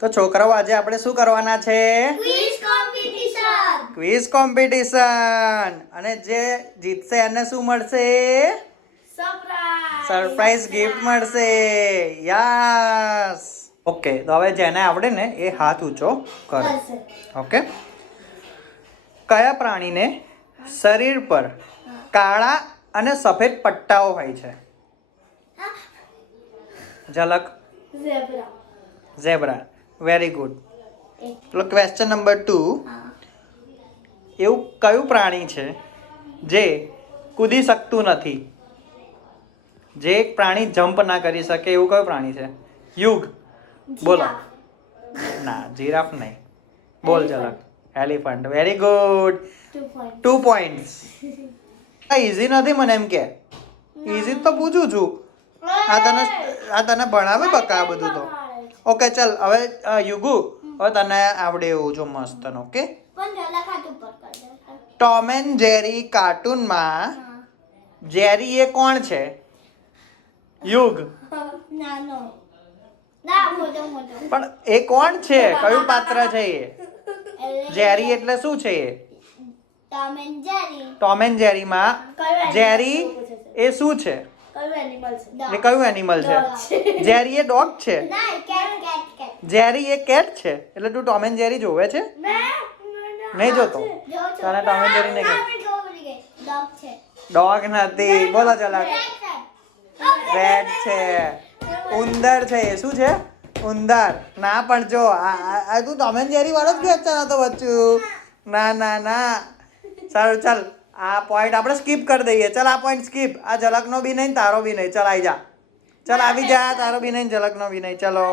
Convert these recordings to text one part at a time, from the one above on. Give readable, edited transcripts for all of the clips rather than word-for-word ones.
તો છોકરાઓ આજે આપણે શું કરવાના છે? Quiz competition. અને જે જીતશે એને શું મળશે? સરપ્રાઈઝ ગિફ્ટ મળશે. યસ. ઓકે, તો હવે જેને આવડે ને એ હાથ ઊંચો કરો. ઓકે. કયા પ્રાણીને શરીર પર કાળા અને સફેદ પટ્ટાઓ હોય છે? ઝલક. ઝેબ્રા. Very good. તો ક્વેશ્ચન નંબર 2. એવું કયું પ્રાણી છે જે કૂદી શકતું નથી? જે એક પ્રાણી જમ્પ ના કરી શકે એવું કયું પ્રાણી છે? યુગ બોલો. ના, જીરાફ નહીં. બોલ ઝલક. Elephant. Very good. 2 points. Easy નથી મને એમ કે. ઈઝી તો પૂછું છું. આ તને ભણાવે બકા બધું તો. ઓકે ચલ હવે યુગુ, હવે તને આવડે એવું જો મસ્ત. ઓકે. ટોમ એન્ડ જેરી કાર્ટૂનમાં જેરી એ કોણ છે? યુગ. પણ એ કોણ છે? કયું પાત્ર છે એ? જેરી એટલે શું છે એ? ટોમ એન્ડ જેરીમાં જેરી એ શું છે? એ કયું એનિમલ છે? જેરી એ ડોગ છે? જેરી એ કેટ છે? એટલે તું ટોમ એન્ડ જેરી જોવે છે? નહીં જોતો? તને ટોમ એન્ડ જેરી નહીં. ડોગ નથી. બોલો ઝલક. રેડ છે. ઉંદર છે. એ શું છે? ઉંદર. ના પણ જો આ તું ટોમ એન્ડ જેરી વાળો જ ક્વેશ્ચન હતો બચ્ચું. ના ના ના. સારું ચાલ, આ પોઈન્ટ આપણે સ્કીપ કરી દઈએ. ચાલ આ પોઈન્ટ સ્કીપ. આ ઝલકનો બી નહીં, તારો બી નહીં. ચાલ આવી જા. ચાલ આવી જા. તારો બી નહીં, ઝલકનો બી નહીં. ચલો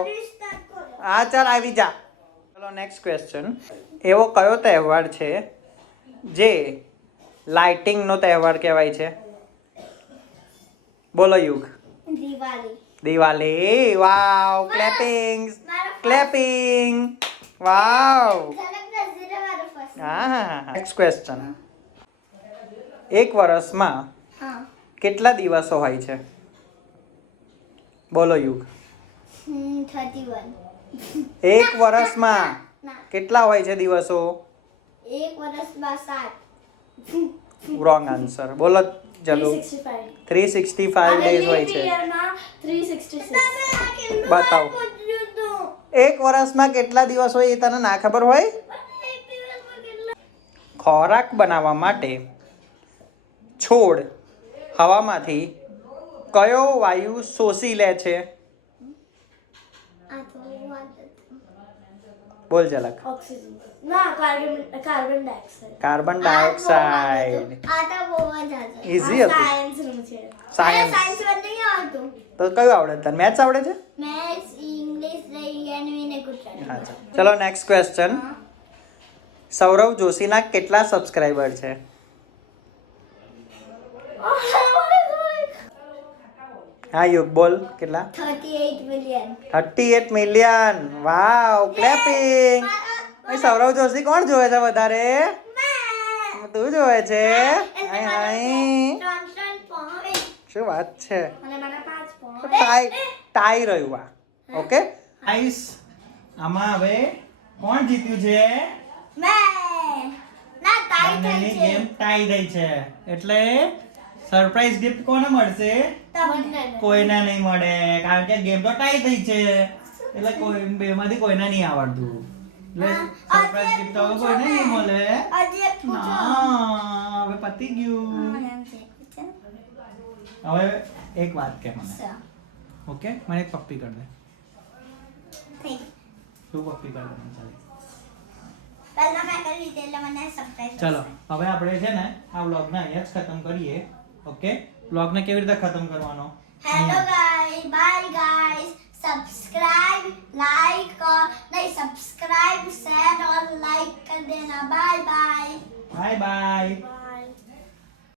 હા ચાલ આવી જા. ચલો નેક્સ્ટ ક્વેશ્ચન. એવો કયો તહેવાર છે જે લાઇટિંગનો તહેવાર કહેવાય છે? બોલો યુગ. દિવાળી. વાવ. ક્લેપિંગ. ક્લેપિંગ. વાવ. હા. Next question. એક વર્ષમાં કેટલા દિવસો હોય છે? બોલો યુગ. 31. એક વર્ષમાં કેટલા હોય છે દિવસો? એક વર્ષમાં 7. Wrong answer. બોલો જલુ. 365 ડેઝ હોય છે. 366. બતાવો. એક વર્ષમાં કેટલા દિવસ હોય એ તને ના ખબર હોય? ખોરાક બનાવવા માટે છોડ હવામાંથી કયો વાયુ શોષી લે છે? બોલ ઝલક. ઓક્સિજન. ના, કાર્બન ડાયોક્સાઇડ. Carbon dioxide. આ તો બહુ જ Easy હતું. સાયન્સ નું છે. Science. સાયન્સ નહીં આવતું. તો કયું આવડે તને? મેથ્સ આવડે છે? મેથ્સ, ઇંગ્લિશ, રીઝનિંગ ને ગુજરાતી. હા ચાલ. ચલો નેક્સ્ટ ક્વેશ્ચન. સૌરવ જોશીના કેટલા સબસ્ક્રાઇબર છે? હા યુગ બોલ કેટલા? 38 મિલિયન. 38 મિલિયન. વાવ. ક્લેપિંગ. સૌરવ જોશી કોણ જોવે છે વધારે? તું જોવે છે? હાય હાય. શું વાત છે? ટાઈ રહ્યું આ. ઓકે ગાઈસ, આમાં હવે કોણ જીત્યું છે? બંનેની ગેમ ટાઈ થઈ છે. એટલે સરપ્રાઈઝ ગિફ્ટ કોને મળશે? કોઈને નહીં મળે, કારણ કે ગેમ તો ટાઈ થઈ છે. એટલે કોઈ બેમાંથી કોઈને નહીં આવડતું. એટલે સરપ્રાઈઝ ગિફ્ટ હવે કોઈને નહીં મળે. ના, હવે પતી ગયું. હવે એક વાત કે મને. ઓકે, મને એક પપ્પી કર દે. તું પપ્પી કર દે મને. ચલો હવે આપણે છે ને આ વ્લોગને અહીંયા જ ખતમ કરીએ. ઓકે, વ્લોગને કેવી રીતે ખતમ કરવાનો? Hello guys, bye guys. Subscribe like नहीं सब्सक्राइब शेयर और लाइक कर देना. Bye bye. Bye bye.